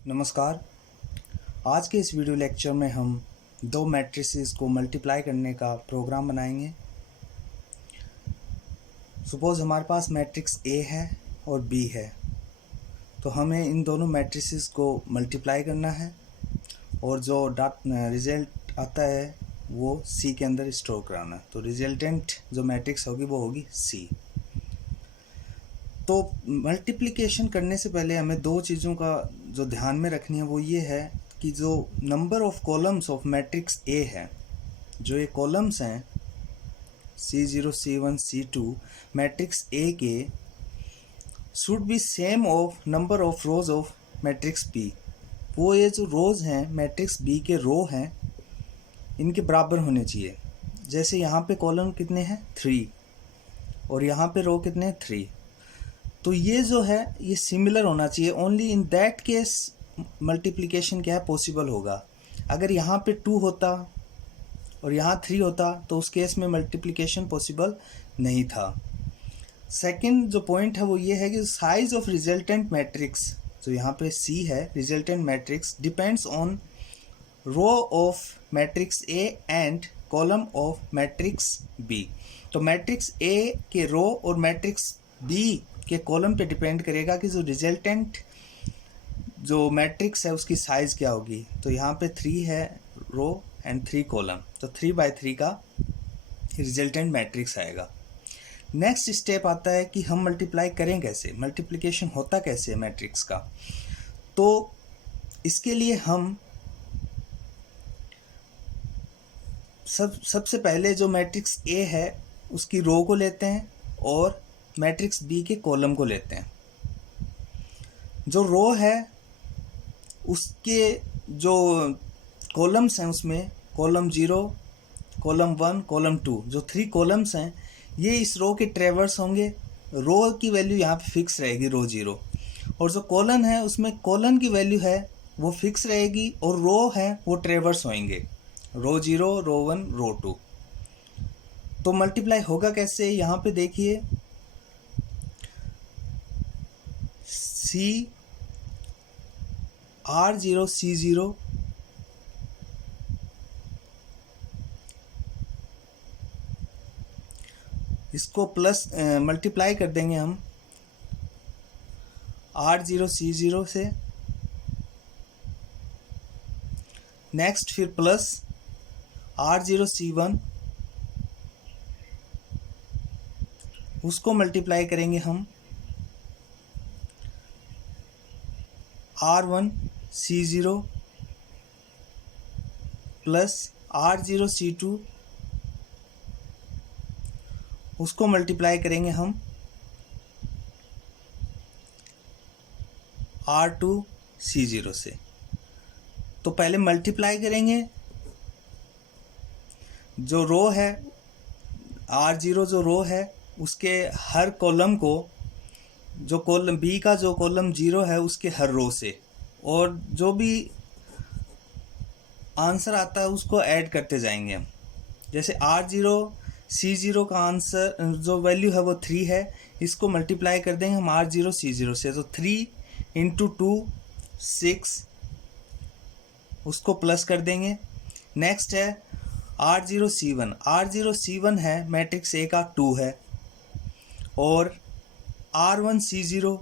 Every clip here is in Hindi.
नमस्कार। आज के इस वीडियो लेक्चर में हम दो मैट्रिसेस को मल्टीप्लाई करने का प्रोग्राम बनाएंगे। सपोज़ हमारे पास मैट्रिक्स ए है और बी है, तो हमें इन दोनों मैट्रिसेस को मल्टीप्लाई करना है और जो रिजल्ट आता है वो सी के अंदर स्टोर कराना है। तो रिजल्टेंट जो मैट्रिक्स होगी वो होगी सी। तो मल्टीप्लिकेशन करने से पहले हमें दो चीज़ों का जो ध्यान में रखनी है वो ये है कि जो number of columns of matrix ए है, जो ये कॉलम्स हैं C0 C1 C2 matrix A के, should be same of number of rows of matrix B. वो ये जो रोज हैं मैट्रिक्स बी के रो हैं, इनके बराबर होने चाहिए। जैसे यहाँ पे कॉलम कितने हैं 3 और यहाँ पे रो कितने हैं 3, तो ये जो है ये सिमिलर होना चाहिए। Only in that case multiplication क्या है पॉसिबल होगा। अगर यहाँ पे 2 होता और यहाँ 3 होता तो उस केस में मल्टीप्लिकेशन पॉसिबल नहीं था। सेकंड जो पॉइंट है वो ये है कि साइज ऑफ रिजल्टेंट मैट्रिक्स, जो यहाँ पे सी है resultant matrix, depends on row of matrix A and column of matrix B. तो मैट्रिक्स ए के रो और मैट्रिक्स बी के कॉलम पे डिपेंड करेगा कि जो रिजल्टेंट जो मैट्रिक्स है उसकी साइज़ क्या होगी। तो यहाँ पे 3 है रो एंड 3 कॉलम, तो 3/3 का रिजल्टेंट मैट्रिक्स आएगा। नेक्स्ट स्टेप आता है कि हम मल्टीप्लाई करें कैसे, मल्टीप्लिकेशन होता कैसे है मैट्रिक्स का। तो इसके लिए हम सबसे पहले जो मैट्रिक्स ए है उसकी रो को लेते हैं और मैट्रिक्स बी के कॉलम को लेते हैं। जो रो है उसके जो कॉलम्स हैं उसमें कॉलम 0, कॉलम 1, कॉलम 2, जो 3 कॉलम्स हैं ये इस रो के ट्रेवर्स होंगे। रो की वैल्यू यहाँ पे फिक्स रहेगी रो 0, और जो कॉलन है उसमें कॉलन की वैल्यू है वो फिक्स रहेगी और रो है वो ट्रेवर्स होंगे, रो 0, रो 1, रो 2। तो मल्टीप्लाई होगा कैसे, यहाँ पे देखिए R0 C0 इसको प्लस मल्टीप्लाई कर देंगे हम R0 C0 से, नेक्स्ट फिर प्लस R0 C1, उसको मल्टीप्लाई करेंगे हम R1 C0 plus R0 C2, उसको मल्टीप्लाई करेंगे हम R2 C0 से। तो पहले मल्टीप्लाई करेंगे, जो रो है R0 जो रो है उसके हर कॉलम को, जो कॉलम बी का जो कॉलम 0 है उसके हर रो से, और जो भी आंसर आता है उसको ऐड करते जाएंगे हम। जैसे R0 C0 का आंसर जो वैल्यू है वो 3 है, इसको मल्टीप्लाई कर देंगे हम R0 C0 से, तो 3 × 2 6, उसको प्लस कर देंगे। नेक्स्ट है R0 C1, R0 C1 है मैट्रिक्स ए का 2 है, और R1 C0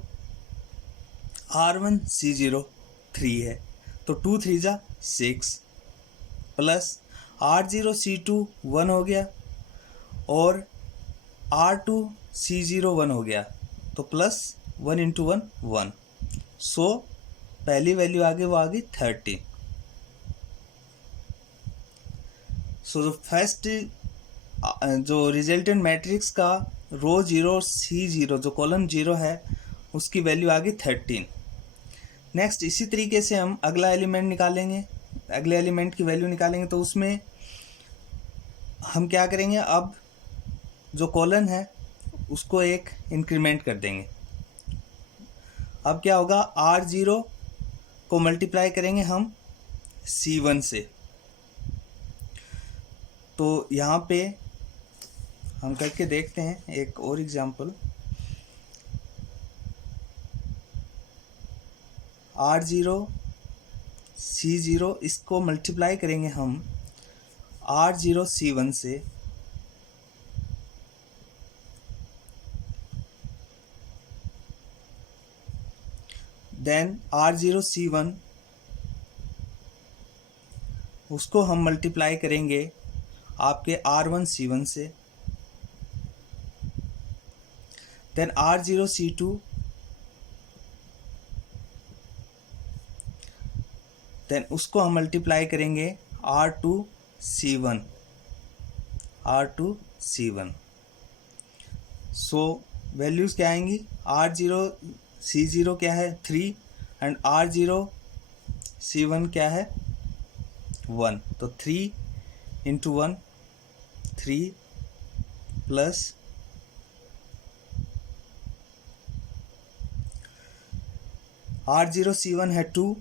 3 है, तो 2 3 जा 6, प्लस R0 C2 1 हो गया और R2 C0 1 हो गया, तो प्लस 1 × 1 1, सो पहली वैल्यू आगे वो आ गई 30। सो जो फर्स्ट जो रिजल्टेंट मैट्रिक्स का रो 0 C0 जो कॉलम 0 है उसकी वैल्यू आ गई 13। नेक्स्ट इसी तरीके से हम अगला एलिमेंट निकालेंगे, अगले एलिमेंट की वैल्यू निकालेंगे। तो उसमें हम क्या करेंगे, अब जो कॉलन है उसको एक इंक्रीमेंट कर देंगे। अब क्या होगा, R0 को मल्टीप्लाई करेंगे हम C1 से। तो यहाँ पे हम करके देखते हैं एक और एग्जांपल। R0 C0, इसको मल्टीप्लाई करेंगे हम R0 C1 से, देन R0 C1 उसको हम मल्टीप्लाई करेंगे आपके R1 C1 से, देन R0 C2, देन उसको हम मल्टीप्लाई करेंगे R2 C1, R2 C1। सो वैल्यूज़ क्या आएंगी, R0 C0 क्या है 3 एंड R0 C1 क्या है 1। तो 3 इंटू 1 3 प्लस R0 C1 है 2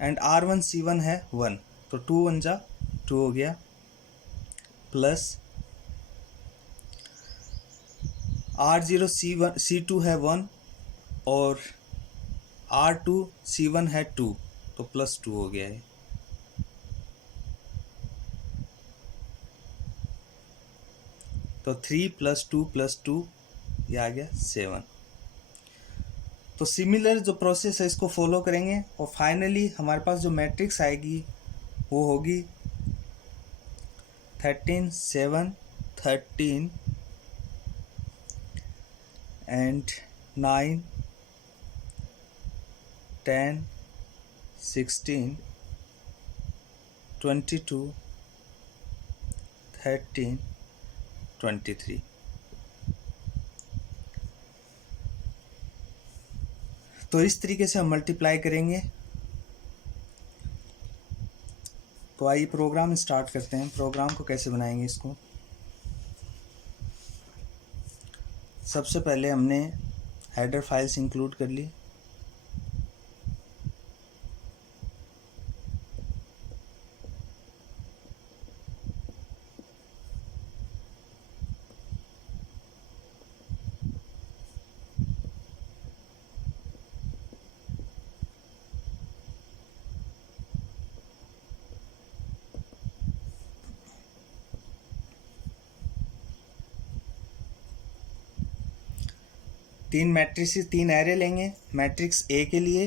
एंड R1 C1 है 1, तो 2 1 जा 2 हो गया, प्लस R0 C2 है 1 और R2 C1 है 2, तो प्लस 2 हो गया है। तो 3 प्लस 2 प्लस 2, ये आ गया 7। तो सिमिलर जो प्रोसेस है इसको फॉलो करेंगे और फाइनली हमारे पास जो मैट्रिक्स आएगी वो होगी 13 7 13 एंड 9 10 16 22 13 23। तो इस तरीके से हम मल्टीप्लाई करेंगे। तो आइए प्रोग्राम स्टार्ट करते हैं। प्रोग्राम को कैसे बनाएंगे इसको, सबसे पहले हमने हेडर फाइल्स इंक्लूड कर ली। तीन मैट्रिक्स, तीन एरे लेंगे। मैट्रिक्स ए के लिए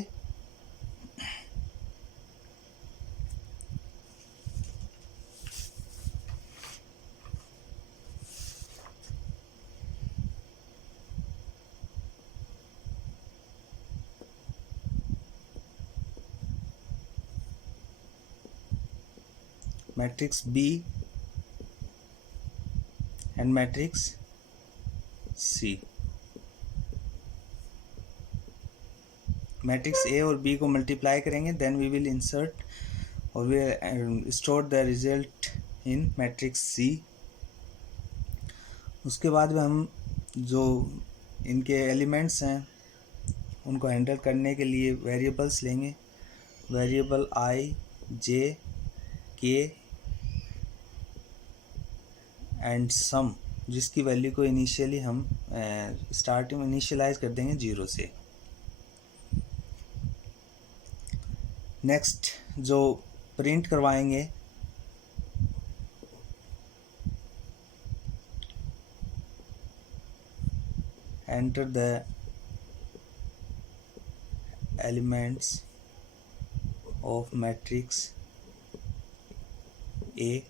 matrix B and matrix C. Matrix A और बी को मल्टीप्लाई करेंगे, देन वी विल इंसर्ट और we store the result in matrix C. उसके बाद में हम जो इनके एलिमेंट्स हैं उनको हैंडल करने के लिए वेरिएबल्स लेंगे। वेरिएबल आई जे के एंड सम, जिसकी वैल्यू को इनिशियली हम स्टार्टिंग में इनिशियलाइज कर देंगे 0 से। नेक्स्ट जो प्रिंट करवाएंगे enter the elements of matrix ए।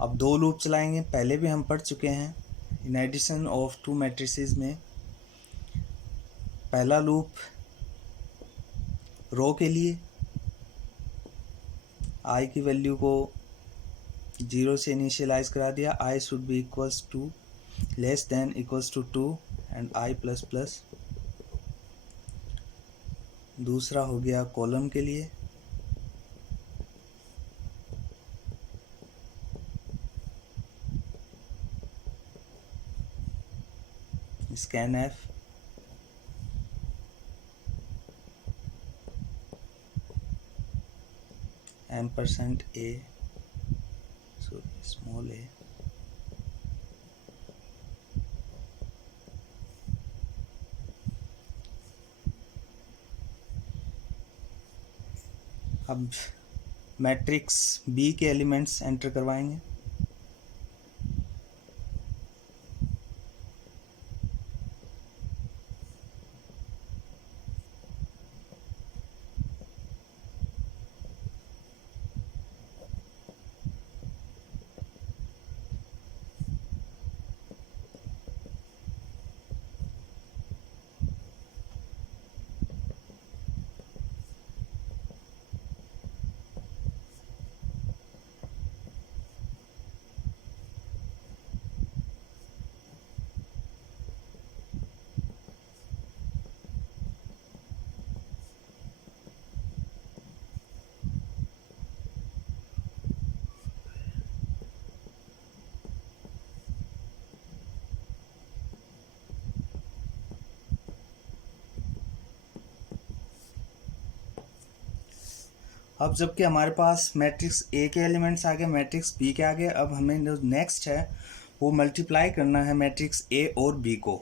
अब दो लूप चलाएंगे, पहले भी हम पढ़ चुके हैं। In addition of two matrices में पहला लूप रो के लिए आई की वैल्यू को 0 से इनिशियलाइज करा दिया। I should be equals to less than equals to 2 and I plus plus. दूसरा हो गया कॉलम के लिए, scan F ampersand A, small A, अब मैट्रिक्स बी के एलिमेंट्स एंटर करवाएंगे। अब जबकि हमारे पास मैट्रिक्स ए के एलिमेंट्स आ गए, मैट्रिक्स बी के आ गए, अब हमें जो नेक्स्ट है वो मल्टीप्लाई करना है मैट्रिक्स ए और बी को।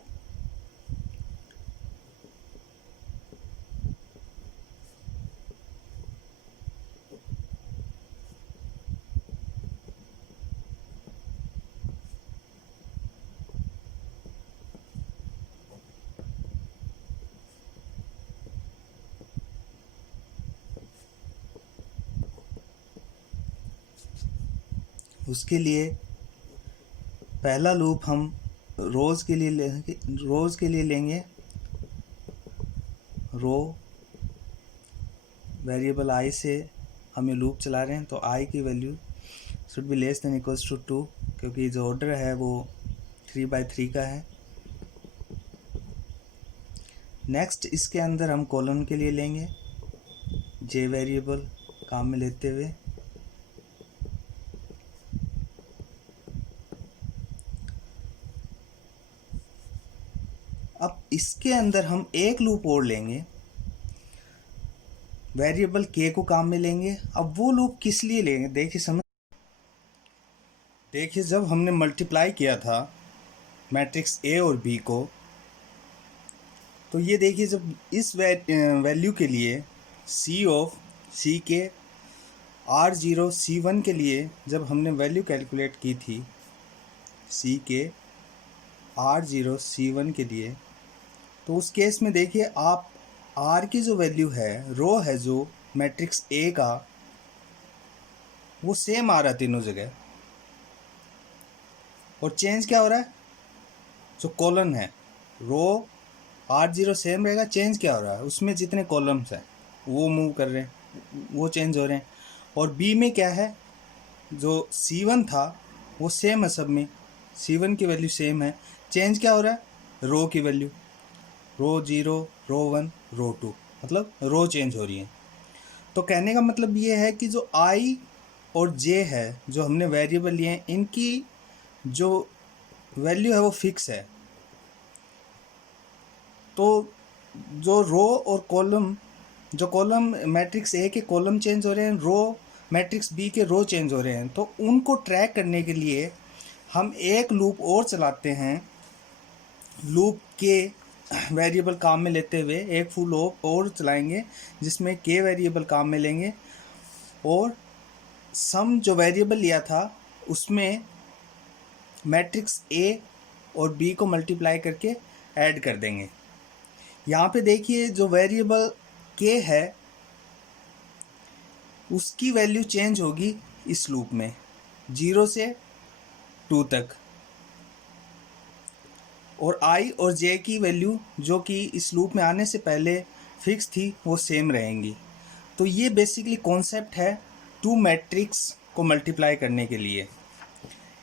उसके लिए पहला लूप हम रोज़ के लिए लेंगे। रो वेरिएबल आई से हम ये लूप चला रहे हैं, तो आई की value should be less than equals to 2, क्योंकि जो ऑर्डर है वो 3/3 का है। नेक्स्ट इसके अंदर हम कॉलम के लिए लेंगे जे वेरिएबल काम में लेते हुए। अब इसके अंदर हम एक लूप और लेंगे, वेरिएबल के को काम में लेंगे। अब वो लूप किस लिए लेंगे, देखिए जब हमने मल्टीप्लाई किया था मैट्रिक्स ए और बी को, तो ये देखिए जब इस वैल्यू के लिए सी के R0 C1 के लिए जब हमने वैल्यू कैलकुलेट की थी, सी के R0 C1 के लिए, तो उस केस में देखिए आप R की जो वैल्यू है, रो है जो मैट्रिक्स ए का, वो सेम आ रहा है तीनों जगह। और चेंज क्या हो रहा है, जो कॉलम है रो R0 सेम रहेगा, चेंज क्या हो रहा है उसमें जितने कॉलम्स हैं वो मूव कर रहे हैं, वो चेंज हो रहे हैं। और बी में क्या है, जो C1 था वो सेम है सब में, C1 की वैल्यू सेम है, चेंज क्या हो रहा है रो की वैल्यू, रो 0, रो 1, रो 2, मतलब रो चेंज हो रही है। तो कहने का मतलब ये है कि जो आई और जे है जो हमने वेरिएबल लिए हैं, इनकी जो वैल्यू है वो फिक्स है। तो जो रो और कॉलम, जो कॉलम मैट्रिक्स ए के कॉलम चेंज हो रहे हैं, रो मैट्रिक्स बी के रो चेंज हो रहे हैं, तो उनको ट्रैक करने के लिए हम एक लूप और चलाते हैं। लूप के वेरिएबल काम में लेते हुए एक फुल लूप और चलाएंगे जिसमें के वेरिएबल काम में लेंगे, और सम जो वेरिएबल लिया था उसमें मैट्रिक्स ए और बी को मल्टीप्लाई करके ऐड कर देंगे। यहाँ पे देखिए जो वेरिएबल के है उसकी वैल्यू चेंज होगी इस लूप में 0 से 2 तक, और आई और जे की वैल्यू जो कि इस लूप में आने से पहले फिक्स थी वो सेम रहेंगी। तो ये बेसिकली कॉन्सेप्ट है टू मैट्रिक्स को मल्टीप्लाई करने के लिए।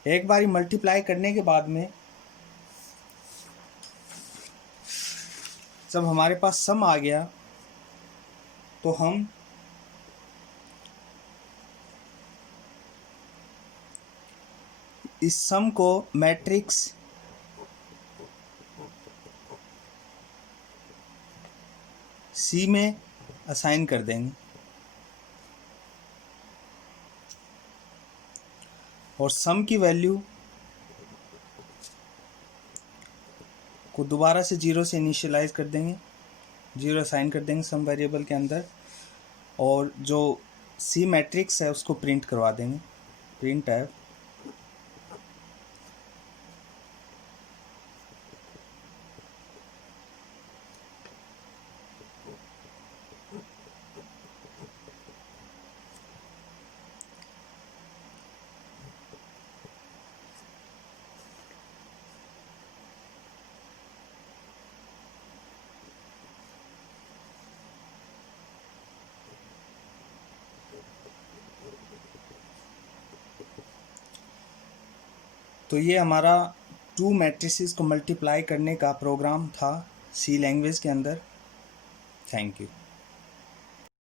एक बारी मल्टीप्लाई करने के बाद में जब हमारे पास सम आ गया तो हम इस सम को मैट्रिक्स सी में असाइन कर देंगे, और सम की वैल्यू को दोबारा से 0 से इनिशियलाइज कर देंगे, 0 असाइन कर देंगे सम वेरिएबल के अंदर। और जो सी मैट्रिक्स है उसको प्रिंट करवा देंगे, प्रिंट है। तो ये हमारा टू मैट्रिसेस को मल्टीप्लाई करने का प्रोग्राम था सी लैंग्वेज के अंदर। Thank you.